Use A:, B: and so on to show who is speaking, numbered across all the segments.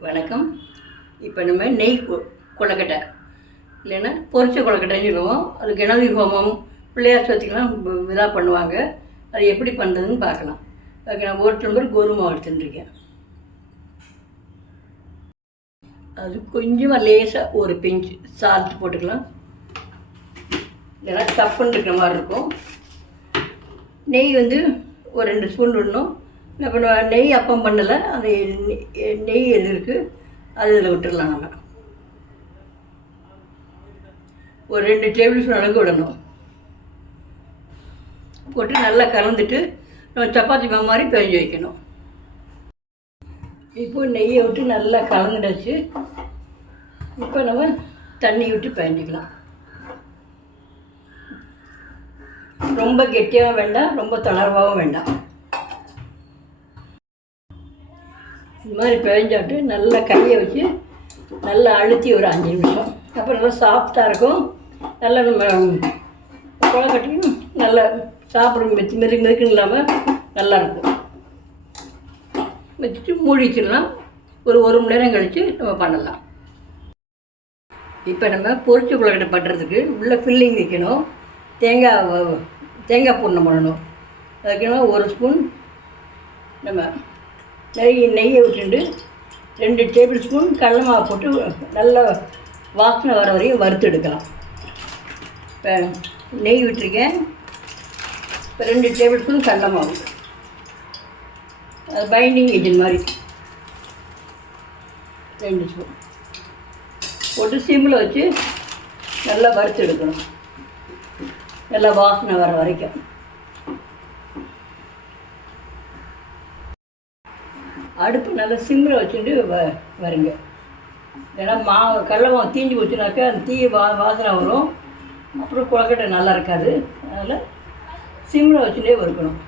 A: வணக்கம். இப்போ நம்ம நெய் கொ- கொழுக்கட்டை. இல்லைன்னா பொரிச்ச கொழுக்கட்டைன்னு சொல்லுவோம். அது கணபதி ஹோமம் பிள்ளையார் சதுர்த்திக்கெலாம் இதாக பண்ணுவாங்க. அது எப்படி பண்ணுறதுன்னு பார்க்கலாம். அதுக்கு நான் ஒரு டம்ளர் கோதுமை எடுத்துட்டுருக்கேன் அது கொஞ்சமாக லேசாக ஒரு பிஞ்சு சால்ட் போட்டுக்கலாம். இல்லைன்னா தப்புன்னு இருக்கிற மாதிரி இருக்கும். நெய் வந்து ஒரு ரெண்டு ஸ்பூன் விடணும். நம்ம நெய் அப்பம் பண்ணலை அந்த நெய் நெய் எது இருக்குது அது இதில் விட்டுடலாம் நம்ம. ஒரு ரெண்டு டேபிள் ஸ்பூன் அளவுக்கு விடணும். போட்டு நல்லா கலந்துட்டு நம்ம சப்பாத்தி மாவு மாதிரி பிழிஞ்சு வைக்கணும். இப்போ நெய்யை விட்டு நல்லா கலந்துடுச்சு. இப்போ நம்ம தண்ணி விட்டு பயஞ்சிக்கலாம் ரொம்ப கெட்டியாகவும் வேண்டாம் ரொம்ப தளர்வாகவும் வேண்டாம். இது மாதிரி பிழைஞ்சாட்டு நல்லா கையை வச்சு நல்லா அழுத்தி ஒரு அஞ்சு நிமிஷம். அப்புறம் நல்லா சாஃப்டாக இருக்கும். நல்லா நம்ம குழக்கட்டையும் நல்லா சாப்பிடும் மெத்தி மெருக்கு மெருக்குன்னு இல்லாமல் நல்லா இருக்கும். வச்சுட்டு மூடி வச்சிடலாம். ஒரு ஒரு மணி நேரம் கழித்து நம்ம பண்ணலாம். இப்போ நம்ம பொரிச்ச குழக்கட்டை பண்ணுறதுக்கு உள்ளே ஃபில்லிங் வைக்கணும். தேங்காய் தேங்காய் பூர்ணம் பண்ணணும். அதுக்குன்னா ஒரு ஸ்பூன் நம்ம நெய் நெய்யை விட்டுண்டு ரெண்டு டேபிள் ஸ்பூன் கடல மாவு போட்டு நல்லா வாசனை வர வரையும் வறுத்து எடுக்கலாம். இப்போ நெய் விட்டுருக்கேன் இப்போ ரெண்டு டேபிள் ஸ்பூன் கடல மாவு. அது பைண்டிங் ஏஜென்ட் மாதிரி. ரெண்டு ஸ்பூன். போட்டு சிம்மில் வச்சு நல்லா வறுத்து எடுக்கணும். நல்லா வாசனை வர வரைக்கும். அடுப்பு நல்லா சிம்மில் வச்சுட்டு வ வருங்க. ஏன்னா மா கடல மாவு தீஞ்சு போச்சுனாக்கா அந்த தீய வா வாசனை வரும். அப்புறம் குளக்கட்டை நல்லா இருக்காது. அதனால் சிம்மில் வச்சுட்டே வறுக்கணும்.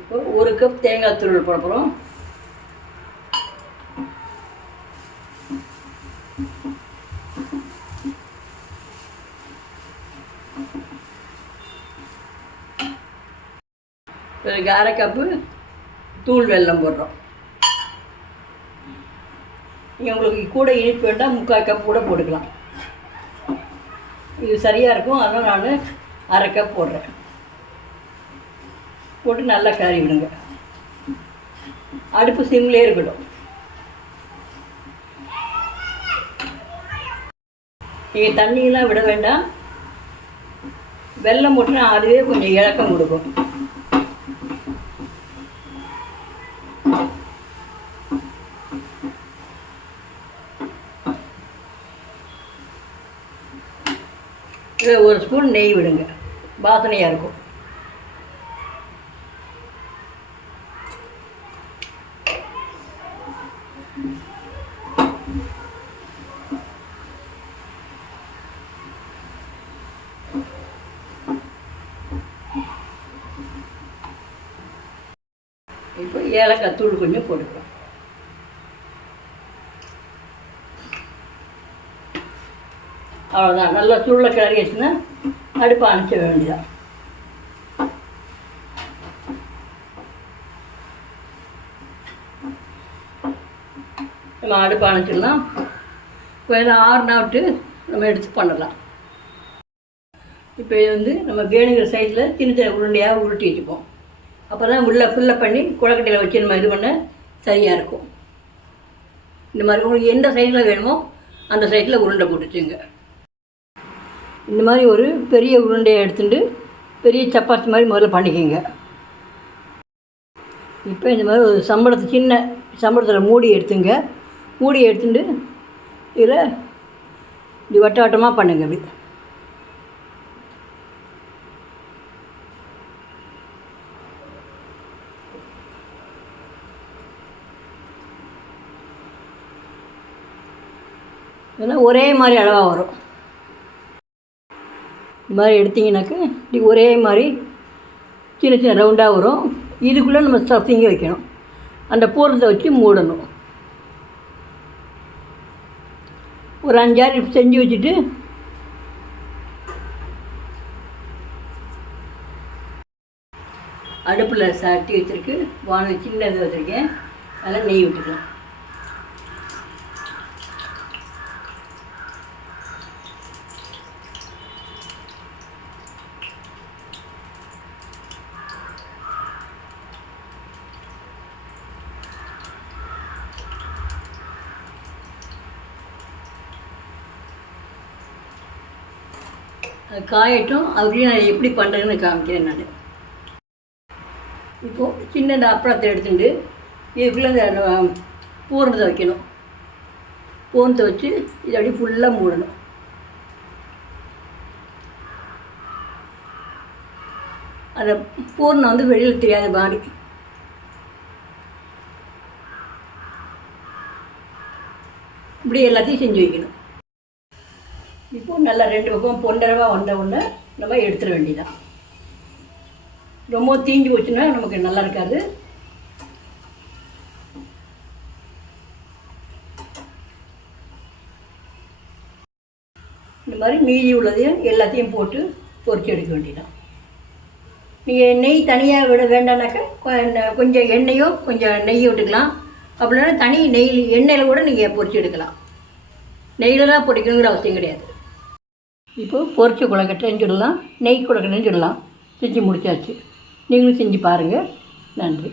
A: இப்போ ஒரு கப் தேங்காய் துருள் போட போகிறோம் இதுக்கு அரை கப்பு தூள் வெல்லம் போடுறோம். நீங்கள் உங்களுக்கு கூட இனிப்பு வேண்டாம் முக்கால் கப் கூட போட்டுக்கலாம். இது சரியாக இருக்கும் அதனால் நான் அரை கப் போடுறேன். போட்டு நல்லா கறி விடுங்க. அடுப்பு சிம்லே இருக்கட்டும். நீங்கள் தண்ணியெல்லாம் விட வேண்டாம். வெல்லம் போட்டுனா அதுவே கொஞ்சம் இழக்கம் கொடுக்கும். ஒரு ஸ்பூன் நெய் விடுங்க. வாசனையாக இருக்கும். இப்போ ஏலக்காய் தூள் கொஞ்சம் போட்டுக்கலாம். அவ்வளோதான் நல்லா சுருளை கிளறி வச்சுன்னா அடுப்பை அணைச்ச வேண்டியதான் நம்ம அடுப்பை அணைச்சிடலாம். கொஞ்சம் ஆறுனா விட்டு நம்ம எடுத்து பண்ணலாம். இப்போ இது வந்து நம்ம வேணுங்கிற சைஸில் சின்ன சின்ன உருண்டையாக உருட்டி வச்சுப்போம். அப்போ தான் உள்ளே ஃபுல்லாக பண்ணி குளக்கட்டையில் வச்சு நம்ம இது பண்ண சரியாக இருக்கும். இந்த மாதிரி உங்களுக்கு எந்த சைஸில் வேணுமோ அந்த சைஸில் உருண்டை போட்டுச்சுங்க இந்த மாதிரி ஒரு பெரிய உருண்டையை எடுத்துட்டு பெரிய சப்பாத்தி மாதிரி முதல்ல பண்ணிக்கோங்க. இப்போ இந்த மாதிரி ஒரு சம்பளத்தை சின்ன சம்பளத்தில் மூடி எடுத்துங்க. மூடி எடுத்துட்டு இதில் இப்படி வட்ட வட்டமாக பண்ணுங்க அப்படி. ஏன்னா ஒரே மாதிரி அளவாக வரும். இந்த மாதிரி எடுத்திங்கனாக்கா இப்படி ஒரே மாதிரி சின்ன சின்ன ரவுண்டாக வரும். இதுக்குள்ளே நம்ம ஸ்டஃபிங்க வைக்கணும். அந்த பூரத்தை வச்சு மூடணும். ஒரு அஞ்சாறு செஞ்சு வச்சுட்டு அடுப்பில் சட்டி வச்சுருக்கு. வானல் சின்னது வச்சுருக்கேன். அதில் நெய் விட்டுக்கலாம். காயட்டும் அதுலேயும் நான் எப்படி பண்ணுறேன்னு காமிக்கிறேன் நான். இப்போது சின்ன இந்த அப்பளத்தை எடுத்துட்டு இதுக்குள்ளே இந்த பூரணத்தை வைக்கணும். பூரணத்தை வச்சு இதை அப்படியே ஃபுல்லாக மூடணும். அந்த பூர்ணம் வந்து வெளியில் தெரியாத மாதிரி இப்படி எல்லாத்தையும் செஞ்சு வைக்கணும். ரெண்டு பக்கம் பொண்டரவாக வந்த உடனே நம்ம எடுத்துட வேண்டியதான் ரொம்ப தீஞ்சு போச்சுன்னா நமக்கு நல்லா இருக்காது. இந்த மாதிரி மீதி உள்ளதையும் எல்லாத்தையும் போட்டு பொறிச்சு எடுக்க வேண்டியதான் நீங்கள் நெய் தனியாக விட வேண்டாம்னாக்கா கொஞ்சம் எண்ணெயோ கொஞ்சம் நெய் விட்டுக்கலாம். அப்படின்னா தனி நெய் எண்ணெயில் கூட நீங்கள் பொறிச்சு எடுக்கலாம். நெய்யில் பொடிக்கணுங்கிற அவசியம் கிடையாது. இப்போது பொரிச்ச குழக்கட்டைன்னு சொல்லலாம் நெய் குழக்கட்டைன்னு சொல்லலாம். செஞ்சு முடிச்சாச்சு. நீங்களும் செஞ்சு பாருங்கள் நன்றி.